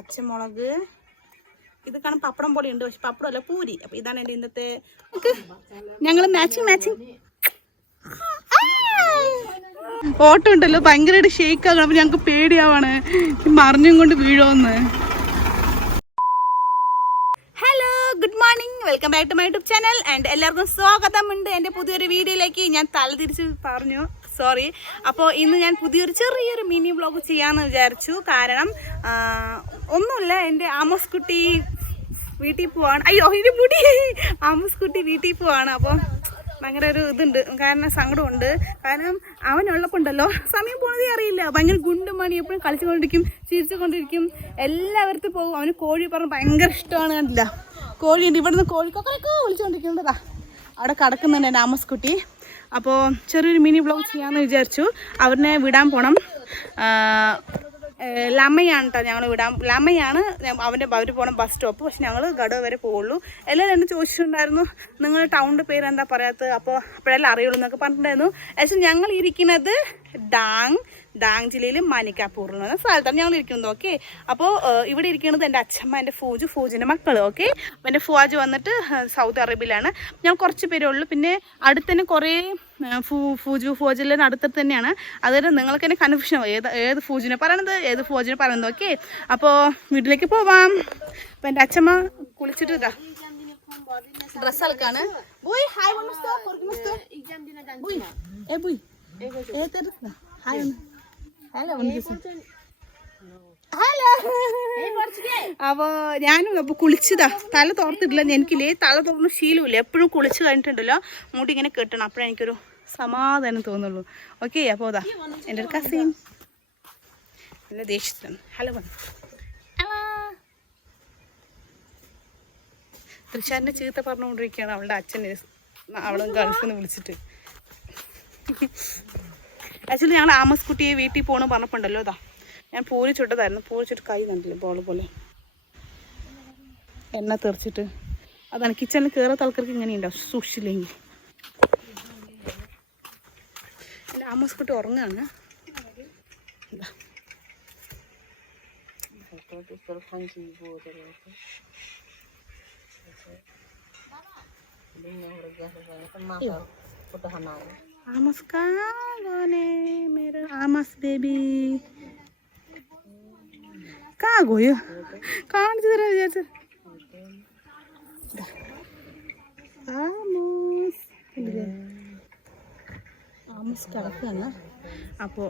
പച്ചമുളക്. ഇത് കാണാൻ പപ്പടം പോലെ ഉണ്ട്, പക്ഷെ പപ്പടം അല്ല, പൂരി. അപ്പൊ ഇതാണ് എൻ്റെ ഇന്നത്തെ. ഞങ്ങൾ മാച്ചിങ് ഓട്ടം ഉണ്ടല്ലോ, ഭയങ്കരമായിട്ട് ഷേക്ക് ആകണം. അപ്പൊ ഞങ്ങൾക്ക് പേടിയാവാണ് മറിഞ്ഞും കൊണ്ട് വീഴോന്ന്. Hello, good morning, welcome back to my YouTube channel and എല്ലാവർക്കും സ്വാഗതമുണ്ട് എൻ്റെ പുതിയൊരു വീഡിയോയിലേക്ക്. ഞാൻ തല തിരിച്ച് പറഞ്ഞു, സോറി. അപ്പോൾ ഇന്ന് ഞാൻ ചെറിയൊരു മിനി വ്ളോഗ് ചെയ്യാമെന്ന് വിചാരിച്ചു. കാരണം ഒന്നുമില്ല, എൻ്റെ ആമോസ് കുട്ടി വീട്ടിൽ പോവാണ്. അയ്യോ, ഇതിൻ്റെ മുടി ആമോസ് കുട്ടി വീട്ടിൽ പോവാണ്. അപ്പോൾ ഭയങ്കര ഒരു ഇതുണ്ട്, കാരണം സങ്കടമുണ്ട്. കാരണം അവനുള്ളപ്പോൾ ഉണ്ടല്ലോ സമയം പോകുന്നതേ അറിയില്ല. ഭയങ്കര ഗുണ്ടും മണി, എപ്പോഴും കളിച്ചുകൊണ്ടിരിക്കും, ചിരിച്ചുകൊണ്ടിരിക്കും, എല്ലാവർക്കും പോകും. അവന് കോഴി പറഞ്ഞ് ഭയങ്കര ഇഷ്ടമാണ്. കണ്ടില്ല, കോഴിയുണ്ട് ഇവിടുന്ന്, കോഴിക്കൊക്കെ വിളിച്ചുകൊണ്ടിരിക്കുന്നതാ. അവിടെ കിടക്കുന്നുണ്ട് എൻ്റെ ആമോസ് കുട്ടി. അപ്പോൾ ചെറിയൊരു മിനി വ്ളോഗ് ചെയ്യാമെന്ന് വിചാരിച്ചു. അവരിനെ വിടാൻ പോകണം. ലമ്മയാണ് കേട്ടോ, ഞങ്ങൾ ലമ്മയാണ് അവർ പോകണം ബസ് സ്റ്റോപ്പ്. പക്ഷെ ഞങ്ങൾ ഗഡോ വരെ പോവുള്ളൂ. എല്ലാവരും എന്നെ ചോദിച്ചിട്ടുണ്ടായിരുന്നു, നിങ്ങൾ ടൗണിൻ്റെ പേര് എന്താ പറയാത്തത്, അപ്പോൾ അപ്പോഴെല്ലാം അറിയുള്ളൂ എന്നൊക്കെ പറഞ്ഞിട്ടുണ്ടായിരുന്നു. ആക്ച്വലി ഞങ്ങൾ ഇരിക്കുന്നത് ഡാങ് ജില്ലയിൽ മാനിക്കാപ്പൂറിൽ എന്ന് പറഞ്ഞ സ്ഥലത്താണ് ഞങ്ങൾ ഇരിക്കുന്നത്. ഓക്കെ, അപ്പോൾ ഇവിടെ ഇരിക്കുന്നത് എൻ്റെ അച്ഛമ്മ, എൻ്റെ ഫൂജിൻ്റെ മക്കൾ. ഓക്കെ, എൻ്റെ ഫുവാജ് വന്നിട്ട് സൗദി അറേബ്യയിലാണ്. ഞാൻ കുറച്ച് പേരേ ഉള്ളൂ. പിന്നെ അടുത്ത് തന്നെ കുറേ ഫൂജെല്ലാം അടുത്തത് തന്നെയാണ്. അതായത് നിങ്ങൾക്ക് തന്നെ കൺഫ്യൂഷൻ ഏത് ഫൂജിനെ പറയണത്, ഏത് ഫൂജിനെ പറയുന്നത്. ഓക്കെ, അപ്പോൾ വീട്ടിലേക്ക് പോവാം. അപ്പം എൻ്റെ അച്ഛമ്മ കുളിച്ചിട്ട് ഇതാ ഡ്രസ്സ് അലക്കാണ്. അപ്പോൾ ഞാനും അപ്പോൾ കുളിച്ചതാ. തല തോർത്തിട്ടില്ല, എനിക്കില്ലേ തല തോർന്ന ശീലമില്ല. എപ്പോഴും കുളിച്ച് കഴിഞ്ഞിട്ടുണ്ടല്ലോ മുടി ഇങ്ങനെ കെട്ടണം, അപ്പോഴേ എനിക്കൊരു സമാധാനം തോന്നുള്ളൂ. ഓക്കെ, അപ്പോൾ അതാ എൻ്റെ ഒരു കസിൻ എൻ്റെ ദേഷ്യത്തിലാണ്. ഹലോ തൃശ്ശാരിനെ ചീത്ത പറഞ്ഞുകൊണ്ടിരിക്കുകയാണ് അവളുടെ അച്ഛനെ, അവളെ ഗൾഫിൽ നിന്ന് വിളിച്ചിട്ട്. ആക്ച്വലി ഞങ്ങൾ ആമോസ് കുട്ടിയെ വീട്ടിൽ പോകണമെന്ന് പറഞ്ഞപ്പോണ്ടല്ലോ, ഇതാ ഞാൻ പൂരി ചുട്ടതായിരുന്നു. പൂരി ചുട്ട് കൈ കണ്ടില്ലേ, ബോൾ പോലെ എണ്ണ തെറിച്ചിട്ട്. അതാണ് കിച്ചണിൽ കയറാത്ത ആൾക്കാർക്ക് ഇങ്ങനെയുണ്ടാവും സൂക്ഷിച്ചില്ലെങ്കിൽ. എൻ്റെ ആമോസ് കുട്ടി ഉറങ്ങാണ്. आमस कहाँ मेरा आमस बेबी कहाँ गयो कहाँ विचार ആമസ് കിടക്കുകയാണ്. അപ്പോൾ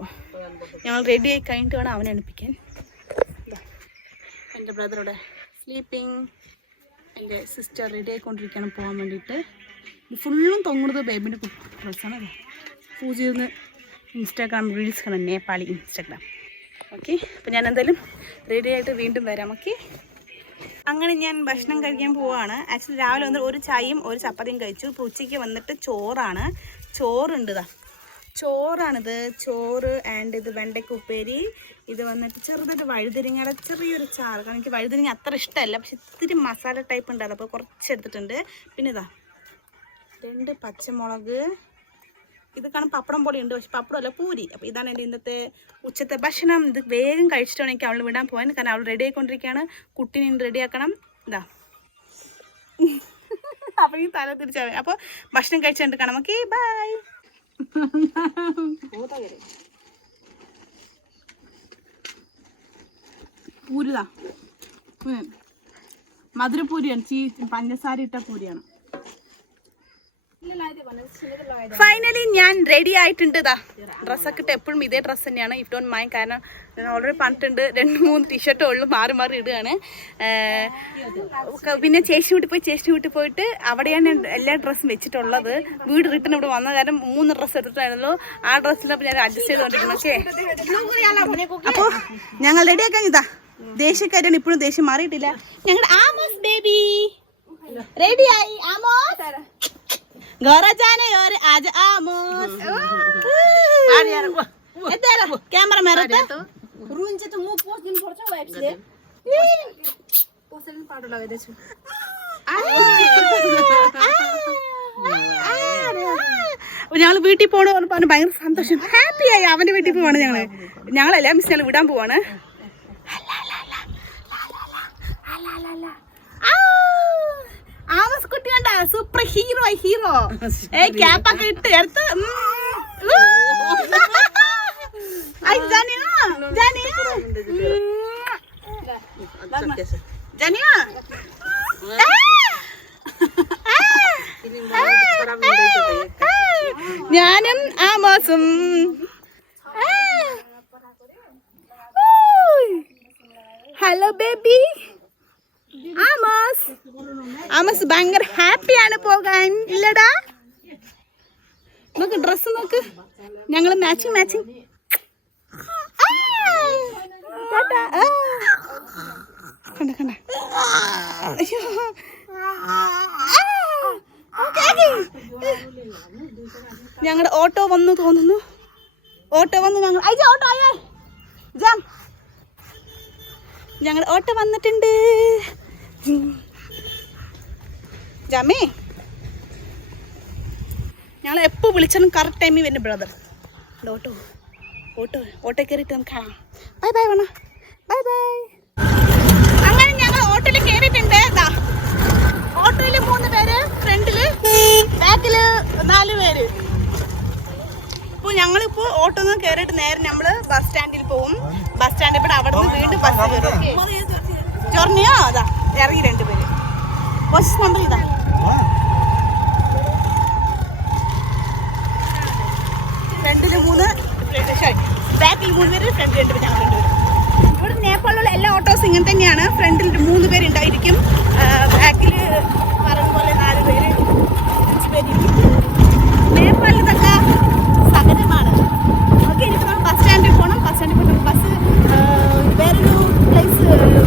ഞങ്ങൾ റെഡി ആയി കഴിഞ്ഞിട്ട് വേണം അവനെ എണിപ്പിക്കാൻ. എൻ്റെ ബ്രദറുടെ സ്ലീപ്പിംഗ്, എൻ്റെ സിസ്റ്റർ റെഡി ആയിക്കൊണ്ടിരിക്കുകയാണ് പോകാൻ വേണ്ടിയിട്ട്. ഫുള്ളും തൊങ്ങുന്നത് ബേബിൻ്റെ ഡ്രസ്സാണ്. പൂജന്ന് ഇൻസ്റ്റാഗ്രാം റീൽസ് കാണാം, നേപ്പാളി ഇൻസ്റ്റാഗ്രാം. ഓക്കെ, അപ്പോൾ ഞാൻ എന്തായാലും റെഡി ആയിട്ട് വീണ്ടും വരാം. ഓക്കെ, അങ്ങനെ ഞാൻ ഭക്ഷണം കഴിക്കാൻ പോവാണ്. ആക്ച്വലി രാവിലെ വന്നിട്ട് ഒരു ചായയും ഒരു ചപ്പാത്തിയും കഴിച്ചു. ഇപ്പോൾ ഉച്ചയ്ക്ക് വന്നിട്ട് ചോറുണ്ട്. ചോറാണിത്, ചോറ് ആൻഡ് ഇത് വെണ്ടയ്ക്ക ഉപ്പേരി. ഇത് വന്നിട്ട് ചെറുതായിട്ട് വഴുതിരിങ്ങയുടെ ചെറിയൊരു ചാറ്. കാരണം എനിക്ക് വഴുതിരിങ്ങ അത്ര ഇഷ്ടമല്ല, പക്ഷെ ഇത്തിരി മസാല ടൈപ്പ് ഉണ്ടായിരുന്നു, അപ്പോൾ കുറച്ച് എടുത്തിട്ടുണ്ട്. പിന്നെ ഇതാ 2 പച്ചമുളക്. ഇത് കാണാൻ പപ്പടം പോലെ ഉണ്ട്, പക്ഷെ പപ്പടം അല്ല, പൂരി. അപ്പോൾ ഇതാണ് എൻ്റെ ഇന്നത്തെ ഉച്ചത്തെ ഭക്ഷണം. ഇത് വേഗം കഴിച്ചിട്ടാണ് എനിക്ക് അവൾ വിടാൻ പോകാൻ. കാരണം അവൾ റെഡി ആയിക്കൊണ്ടിരിക്കുകയാണ്. കുട്ടീനെ റെഡിയാക്കണം. ഇതാ അപ്പോൾ ഈ തല തിരിച്ചാൽ. അപ്പോൾ ഭക്ഷണം കഴിച്ചിട്ട് കാണാം. Okay, by. പൂരിതാ, മധുരപ്പൂരിയാണ്, പഞ്ചസാര ഇട്ട പൂരിയാണ്. ഫൈനലി ഞാൻ റെഡി ആയിട്ടുണ്ട്. ഇതാ ഡ്രസ്സൊക്കെ ഇട്ട്, എപ്പോഴും ഇതേ ഡ്രസ്സ് തന്നെയാണ്, ഇഫ് ഡോണ്ട് മൈൻഡ്. കാരണം ഞാൻ ഓൾറെഡി പറഞ്ഞിട്ടുണ്ട് 2-3 ടീഷർട്ടേ ഉള്ളൂ, മാറി ഇടുകയാണ്. പിന്നെ ചേച്ചി വീട്ടിൽ പോയിട്ട് അവിടെയാണ് എല്ലാ ഡ്രസ്സും വെച്ചിട്ടുള്ളത്. വീട് റിട്ടേൺ ഇവിടെ വന്ന കാരണം 3 ഡ്രസ്സ് എടുത്തിട്ടായിരുന്നല്ലോ. ആ ഡ്രസ്സിലപ്പോൾ ഞാൻ അഡ്ജസ്റ്റ് ചെയ്തുകൊണ്ടിരിക്കണം. ഓക്കെ, അപ്പോൾ ഞങ്ങൾ റെഡി ആക്കാൻ. ഇതാ ദേഷ്യക്കാരാണ്, ഇപ്പോഴും ദേഷ്യം മാറിയിട്ടില്ല. ഞങ്ങളുടെ ആമോസ് ബേബി റെഡിയായി. ആമോസ് घर जाने और आज आमोस कैमरा में रहता तो रुंचे तो मुंह पोस्ट दिन पर्छ वाइप्स ले पोस्ट दिन पाडो लगाइ देछु. ഞങ്ങൾ വീട്ടിൽ പോകണമെന്ന് പറഞ്ഞ് ഭയങ്കര സന്തോഷം, ഹാപ്പിയായി. അവൻ്റെ വീട്ടിൽ പോവാണ് ഞങ്ങളെല്ലാം മിസ്സിനെ വിടാൻ പോവാണ്. ആമസ് കുട്ടി കണ്ട സൂപ്പർ ഹീറോ ഹീറോ ക്യാപ്പൊക്കെ ഇട്ട് എടുത്ത് ഞാനും ആമോസും ഹലോ ബേബി ആമോസ് ആമോസ് ഭയങ്കര ഹാപ്പിയാണ് പോകാൻ ഇല്ലടാ നോക്ക് ഡ്രസ് നോക്ക് ഞങ്ങൾ മാച്ചിങ് കണ്ട കണ്ട ഞങ്ങളുടെ ഓട്ടോ വന്നു തോന്നുന്നു ഞങ്ങൾ ഓട്ടോ ആയേ ജാം ഞങ്ങളുടെ ഓട്ടോ വന്നിട്ടുണ്ട് ജാമേ ഞങ്ങൾ എപ്പോൾ വിളിച്ചാലും കറക്റ്റ് ടൈമിൽ വരുന്നു ബ്രദർ ഓട്ടോ കയറിയിട്ട് നമുക്ക് കാണാം ബൈ വേണ ബൈ അങ്ങനെ ഞങ്ങൾ ഓട്ടോയിൽ കയറിയിട്ടുണ്ട് ഓട്ടോയിൽ 3 പേര് ഫ്രണ്ടില് ബാക്കില് 4 പേര് ഇപ്പോൾ ഞങ്ങളിപ്പോൾ ഓട്ടോ നിന്ന് കയറിയിട്ട് നേരെ നമ്മൾ ബസ് സ്റ്റാൻഡിൽ പോകും ബസ് സ്റ്റാൻഡിൽ പോയിട്ട് അവിടെ നിന്ന് വീണ്ടും ബസ് കയറും ചൊറഞ്ഞോ അതാ ഇറങ്ങി 2 പേര് ബസ് നമ്പർ ഇതാ ഫ്രണ്ടിൽ 3 ബാക്കിൽ 3 പേര് ഫ്രണ്ടിൽ 2 പേര് ഞങ്ങൾ 2 പേര് ഇവിടെ നേപ്പാളിലുള്ള എല്ലാ ഓട്ടോസും ഇങ്ങനെ തന്നെയാണ് ഫ്രണ്ടിൽ 3 പേരുണ്ടായിരിക്കും ബാക്കിൽ പറഞ്ഞ പോലെ 4 പേര് 5 പേരിരിക്കും നേപ്പാളിൽ ഇതൊക്കെ സഹജമാണ് ഓക്കെ ഇനിയിപ്പോൾ നമ്മൾ ബസ് സ്റ്റാൻഡിൽ പോകണം ബസ് സ്റ്റാൻഡിൽ പോയിട്ട് ബസ് വേറൊരു പ്ലേസ്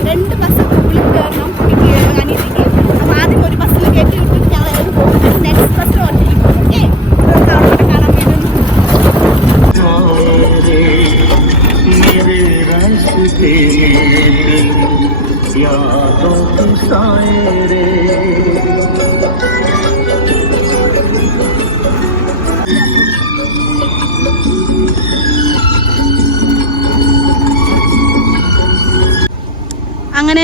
2 ബസ് ഉള്ളിൽ കയറണം അനിയത്തിക്ക് അപ്പോൾ ആദ്യം ഒരു ബസ്സിൽ കയറ്റി വിട്ടിട്ട് ഞങ്ങൾ പോകുന്നത് നെക്സ്റ്റ് ബസ്സിൽ ഒറ്റയ്ക്ക് പോകും ഓക്കെ അവിടെ കാണാൻ വേണ്ടി അങ്ങനെ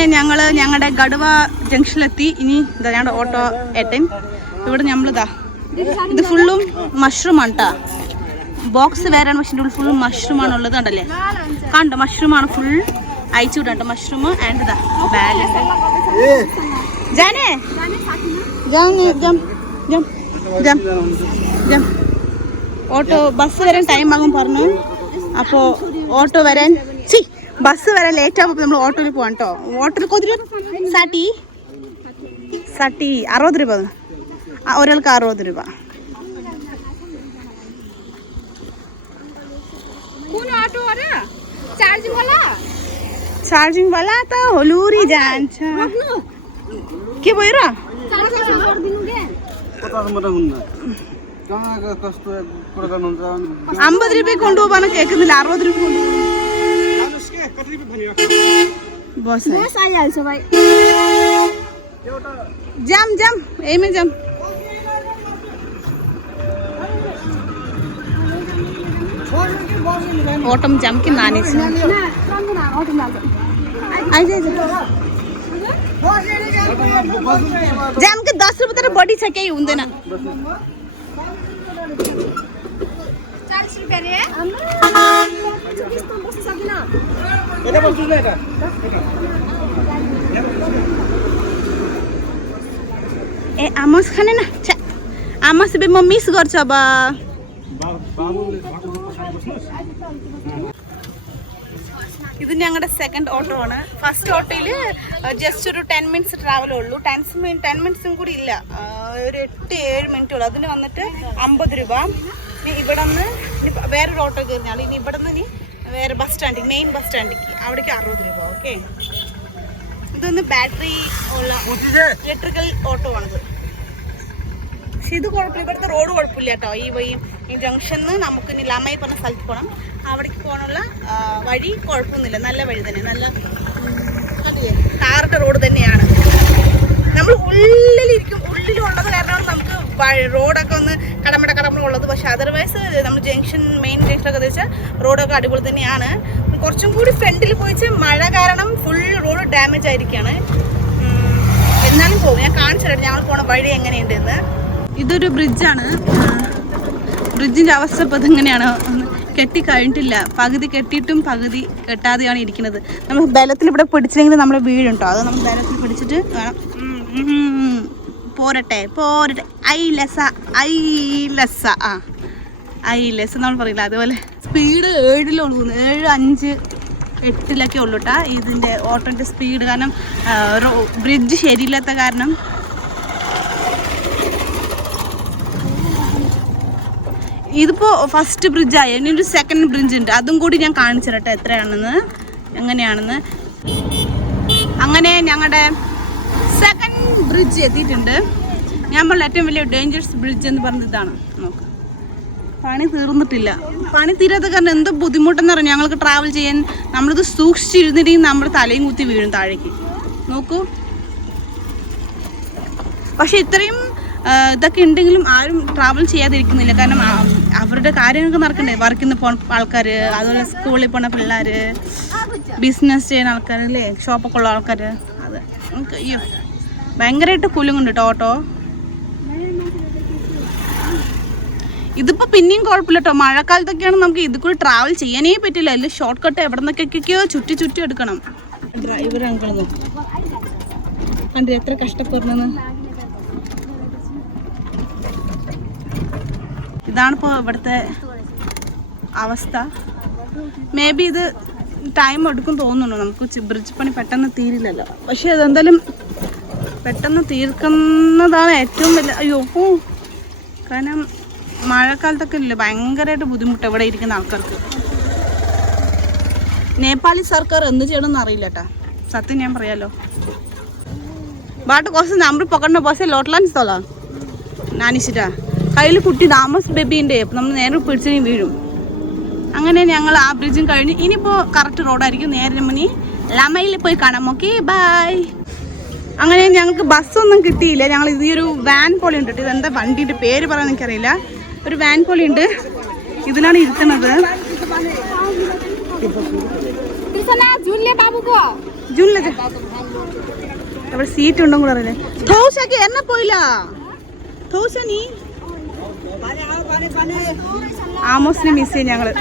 ഞങ്ങളുടെ ഗഡുവ ജംഗ്ഷനിലെത്തി ഇനി ഇതാ ഞങ്ങളുടെ ഓട്ടോ ഏട്ടൻ ഇവിടെ നമ്മളിതാ ഇത് ഫുള്ളും മഷ്റൂമാണ് കേട്ടോ ബോക്സ് വേറെയാണ് പക്ഷെ ഇതിൻ്റെ ഉള്ളിൽ ഫുൾ മഷ്റൂമാണ് ഉള്ളത് കണ്ടല്ലേ കണ്ടോ മഷ്റൂമാണ് ഫുൾ അയച്ചു വിട്ടോ മഷ്റൂം ആൻഡ് ഇതാ ബാഗ് ജാനേ ഓട്ടോ ബസ് വരാൻ ടൈം ആകും പറഞ്ഞു അപ്പോൾ ഓട്ടോ വരാൻ ബസ് വരാൻ ലേറ്റ് ആകുമ്പോൾ നമ്മൾ ഓട്ടോയിൽ പോകാം കേട്ടോ ഓട്ടോയിൽ കൊതിരി സാട്ടി 60 രൂപ ഒരാൾക്ക് 60 രൂപ चार्जिंग वाला तो होलूरी जान के बोइरा 50 രൂപ കൊണ്ടുപോകാൻ കേൾക്കുന്നില്ല 60 രൂപ बस आइहाल्छ भाइ जाम एमै जाम ओटम जाम कि नानी छ जाम के 10 रुपैयाँ तर बढी छ केही हुँदैन 40 रुपैयाँ रे ए आमस खाने ना आमस बे म मिस गर्छ अब ഇത് ഞങ്ങളുടെ സെക്കൻഡ് ഓട്ടോ ആണ് ഫസ്റ്റ് ഓട്ടോയിൽ ജസ്റ്റ് ഒരു 10 മിനിറ്റ്സ് ട്രാവലേ ഉള്ളൂ 10 മിനിറ്റ്സും കൂടി ഇല്ല ഒരു 8-7 മിനിറ്റ് ഉള്ളൂ അതിന് വന്നിട്ട് 50 രൂപ ഇനി ഇവിടെ നിന്ന് വേറൊരു ഓട്ടോ കയറിഞ്ഞാൽ ഇനി ഇവിടെ നിന്ന് ഇനി വേറെ ബസ് സ്റ്റാൻഡിൽ മെയിൻ ബസ് സ്റ്റാൻഡിലേക്ക് അവിടേക്ക് 60 രൂപ ഓക്കെ ഇതൊന്ന് ബാറ്ററി ഉള്ള ഇലക്ട്രിക്കൽ ഓട്ടോ ആണിത് പക്ഷെ ഇത് കുഴപ്പമില്ല ഇവിടുത്തെ റോഡ് കുഴപ്പമില്ല കേട്ടോ ഈ ജംഗ്ഷനിൽ നിന്ന് നമുക്ക് ഇനി ലമൈ പറഞ്ഞ സ്ഥലത്ത് പോകണം അവിടേക്ക് പോകാനുള്ള വഴി കുഴപ്പമൊന്നുമില്ല നല്ല വഴി തന്നെ നല്ല കണ്ടില്ലേ ടാറിൻ്റെ റോഡ് തന്നെയാണ് നമ്മൾ ഉള്ളിലുള്ളത് കാരണമാണ് നമുക്ക് റോഡൊക്കെ ഒന്ന് കടമട ഉള്ളത് പക്ഷെ അതർവൈസ് നമ്മൾ മെയിൻ ജംഗ്ഷനൊക്കെ വെച്ചാൽ റോഡൊക്കെ അടിപൊളി തന്നെയാണ് കുറച്ചും കൂടി ഫ്രണ്ടിൽ പോയിച്ച് മഴ കാരണം ഫുൾ റോഡ് ഡാമേജ് ആയിരിക്കുകയാണ് എന്നാലും പോകും. ഞാൻ കാണിച്ചിട്ടുണ്ട് ഞങ്ങൾ പോണ വഴി എങ്ങനെയുണ്ടെന്ന്. ഇതൊരു ബ്രിഡ്ജാണ്. ബ്രിഡ്ജിൻ്റെ അവസ്ഥ ഇപ്പോൾ ഇതെങ്ങനെയാണ്, കെട്ടി കഴിഞ്ഞിട്ടില്ല. പകുതി കെട്ടിയിട്ടും പകുതി കെട്ടാതെയാണ് ഇരിക്കുന്നത്. നമ്മൾ ബലത്തിൽ ഇവിടെ പിടിച്ചില്ലെങ്കിൽ നമ്മൾ വീഴുണ്ടോ, അത് നമ്മൾ ബലത്തിൽ പിടിച്ചിട്ട് വേണം. പോരട്ടെ പോരട്ടെ ഐലസ ഐലസ ഐലസ നമ്മൾ പറയില്ല, അതുപോലെ സ്പീഡ് 7-ലുള്ളൂ, 7, 5, 8 ഉള്ളൂ കേട്ടോ ഇതിൻ്റെ ഓട്ടോൻ്റെ സ്പീഡ്. കാരണം ബ്രിഡ്ജ് ശരിയില്ലാത്ത കാരണം. ഇതിപ്പോൾ ഫസ്റ്റ് ബ്രിഡ്ജായി, ഇനി ഒരു സെക്കൻഡ് ബ്രിഡ്ജ് ഉണ്ട്, അതും കൂടി ഞാൻ കാണിച്ചു തരട്ടെ എത്രയാണെന്ന് എങ്ങനെയാണെന്ന്. അങ്ങനെ ഞങ്ങളുടെ സെക്കൻഡ് ബ്രിഡ്ജ് എത്തിയിട്ടുണ്ട്. ഞാൻ പറഞ്ഞ ഏറ്റവും വലിയ ഡേഞ്ചറസ് ബ്രിഡ്ജ് എന്ന് പറഞ്ഞത് ഇതാണ്. നോക്ക്, പണി തീർന്നിട്ടില്ല. പണി തീരാത്ത കാരണം എന്തോ ബുദ്ധിമുട്ടെന്ന് പറഞ്ഞാൽ ഞങ്ങൾക്ക് ട്രാവൽ ചെയ്യാൻ. നമ്മളിത് സൂക്ഷിച്ചിരുന്നിട്ടെങ്കിൽ നമ്മുടെ തലയും കുത്തി വീഴും താഴേക്ക്. നോക്കൂ, പക്ഷെ ഇത്രയും ഇതൊക്കെ ഉണ്ടെങ്കിലും ആരും ട്രാവൽ ചെയ്യാതിരിക്കുന്നില്ല. കാരണം അവരുടെ കാര്യങ്ങളൊക്കെ നടക്കണ്ടേ. വർക്കിന് പോണ ആൾക്കാർ, അതുപോലെ സ്കൂളിൽ പോണ പിള്ളേർ, ബിസിനസ് ചെയ്യുന്ന ആൾക്കാർ അല്ലേ, ഷോപ്പൊക്കെ ഉള്ള ആൾക്കാർ. അത് നമുക്ക് അയ്യോ ഭയങ്കരമായിട്ട് കുലുങ്ങുണ്ട് കേട്ടോ ഓട്ടോ. ഇതിപ്പോൾ പിന്നെയും കുഴപ്പമില്ല കേട്ടോ. മഴക്കാലത്തൊക്കെയാണ് നമുക്ക് ഇത് കൂടി ട്രാവൽ ചെയ്യാനേ പറ്റില്ല. അതിൽ ഷോർട്ട് കട്ട് എവിടെ നിന്നൊക്കെയൊക്കെയോ ചുറ്റി എടുക്കണം. ഡ്രൈവർ അങ്കിൾ നോക്കും കണ്ടു എത്ര കഷ്ടപ്പെടുന്നെന്ന്. ഇതാണിപ്പോൾ ഇവിടുത്തെ അവസ്ഥ. മേ ബി ഇത് ടൈം എടുക്കും തോന്നുന്നു. നമുക്ക് ബ്രിഡ്ജ് പണി പെട്ടെന്ന് തീരില്ലല്ലോ. പക്ഷെ അതെന്തായാലും പെട്ടെന്ന് തീർക്കുന്നതാണ് ഏറ്റവും വലിയ. അയ്യോ, കാരണം മഴക്കാലത്തൊക്കെ ഇല്ല ഭയങ്കരമായിട്ട് ബുദ്ധിമുട്ട് ഇവിടെ ഇരിക്കുന്ന ആൾക്കാർക്ക്. നേപ്പാളി സർക്കാർ എന്ത് ചെയ്യണമെന്ന് അറിയില്ല കേട്ടാ, സത്യം ഞാൻ പറയാലോ. ബാട്ട് കുറച്ച് നമ്മൾ പക്കണ്ട ബസ് ലോട്ടലാൻസ്തോളാ നാനിച്ചിട്ടാ കയ്യിൽ കുട്ടി താമസ് ബേബീൻ്റെ നമ്മൾ നേരെ പിടിച്ചിന് വീഴും. അങ്ങനെ ഞങ്ങൾ ആ ബ്രിഡ്ജും കഴിഞ്ഞ് ഇനിയിപ്പോൾ കറക്റ്റ് റോഡായിരിക്കും. നേരെ മണി ലമയിൽ പോയി കാണാം. Okay bye. അങ്ങനെ ഞങ്ങൾക്ക് ബസ്സൊന്നും കിട്ടിയില്ല. ഞങ്ങൾ ഈ ഒരു വാൻ പോലെ ഉണ്ട് കേട്ടോ. ഇതെന്താ വണ്ടിയുടെ പേര് പറയാൻ എനിക്കറിയില്ല. ഒരു വാൻ പോലെ ഉണ്ട്, ഇതിനാണ് ഇരുത്തുന്നത്. അവിടെ സീറ്റ് ഉണ്ടോ കൂടെ അറിയില്ലേ. ധോശക്ക് എന്നെ പോയില്ല ധോശ നീ ആമോസിനെ മിസ് ചെയ്യും ഞങ്ങള്.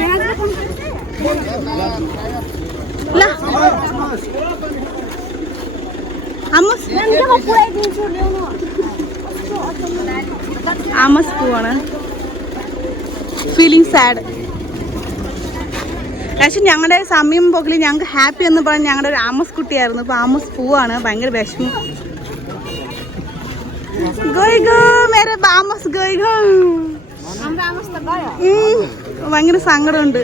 ആമോസ് പോവാണ്. Feeling sad. പക്ഷെ ഞങ്ങളുടെ സമയം പോക്കിൽ ഞങ്ങൾക്ക് ഹാപ്പി എന്ന് പറഞ്ഞാൽ ഞങ്ങളുടെ ഒരു ആമോസ് കുട്ടിയായിരുന്നു. ഇപ്പൊ ആമോസ് പോവാണ്. ഭയങ്കര വിഷമം. ഭയങ്കര സങ്കടമുണ്ട്.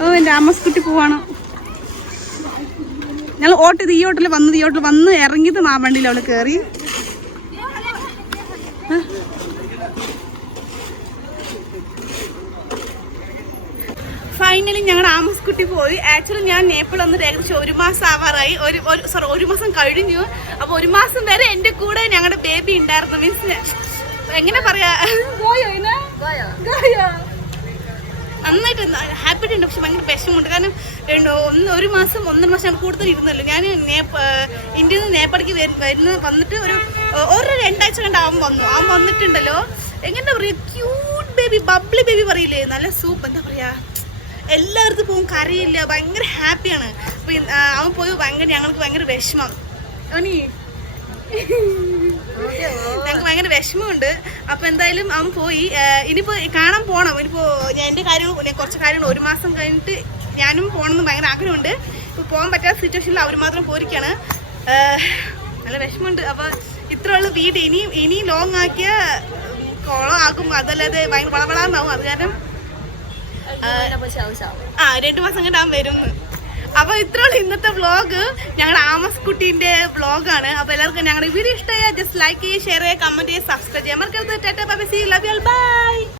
ഓ എൻ്റെ ആമോസ് കുട്ടി പോവാണ്. ഞങ്ങൾ ഈ ഓട്ടോയിൽ വന്ന് ഇറങ്ങിയത് ആ വണ്ടിയിൽ അവള് കയറി. ഫൈനലി ഞങ്ങളുടെ ആമോസ് കുട്ടി പോയി. ആക്ച്വലി ഞാൻ നേപ്പാൾ വന്നിട്ട് ഏകദേശം 1 മാസം ആവാറായി. 1 മാസം കഴിഞ്ഞു. അപ്പോൾ 1 മാസം വരെ എൻ്റെ കൂടെ ഞങ്ങളുടെ ബേബി ഉണ്ടായിരുന്നു. മീൻസ് എങ്ങനെ പറയാ, നന്നായിട്ട് ഹാപ്പി ഉണ്ട്. പക്ഷെ ഭയങ്കര വിഷമമുണ്ട്. കാരണം 1 മാസം 1.5 മാസം കൂടുതൽ ഇരുന്നല്ലോ. ഞാൻ ഇന്ത്യയിൽ നിന്ന് നേപ്പാളിലേക്ക് വന്നിട്ട് ഒരു 2 ആഴ്ച കണ്ടാവും വന്നിട്ടുണ്ടല്ലോ. എങ്ങനെ പറയുക, ക്യൂട്ട് ബേബി, ബബ്ലി ബേബി പറയില്ലേ, നല്ല സൂപ്പ്. എന്താ പറയാ, എല്ലായിടത്തും പോകും, കരയില്ല, ഭയങ്കര ഹാപ്പിയാണ്. അപ്പോൾ അവൻ പോയി ഞങ്ങൾക്ക് ഭയങ്കര വിഷമം. ഞങ്ങൾക്ക് ഭയങ്കര വിഷമമുണ്ട്. അപ്പോൾ എന്തായാലും അവൻ പോയി. ഇനിയിപ്പോൾ കാണാൻ പോകണം. ഇനിയിപ്പോൾ എൻ്റെ കുറച്ച് കാര്യങ്ങൾ 1 മാസം കഴിഞ്ഞിട്ട് ഞാനും പോകണമെന്ന് ഭയങ്കര ആഗ്രഹമുണ്ട്. ഇപ്പോൾ പോകാൻ പറ്റാത്ത സിറ്റുവേഷനിൽ അവർ മാത്രം പോയിരിക്കുകയാണ്. നല്ല വിഷമമുണ്ട്. അപ്പോൾ ഇത്രയുള്ള വീട് ഇനി ലോങ് ആക്കിയ കുളം ആകും, അതല്ലാതെ ഭയങ്കര വളവളാന്നാവും. അത് കാരണം 2 മാസം കണ്ടാൻ വരും. അപ്പോൾ ഇത്രയുള്ള ഇന്നത്തെ വ്ളോഗ് ഞങ്ങളുടെ ആമോസ് കുട്ടീൻ്റെ വ്ളോഗാണ്. അപ്പോൾ എല്ലാവർക്കും ഞങ്ങളുടെ വീഡിയോ ഇഷ്ടമായ ജസ്റ്റ് ലൈക്ക് ചെയ്യുക, ഷെയർ ചെയ്യുക, കമൻറ്റ് ചെയ്യുക, സബ്സ്ക്രൈബ് ചെയ്യുക. മറക്കരുത്. Tata bye bye, see you, love you all, by.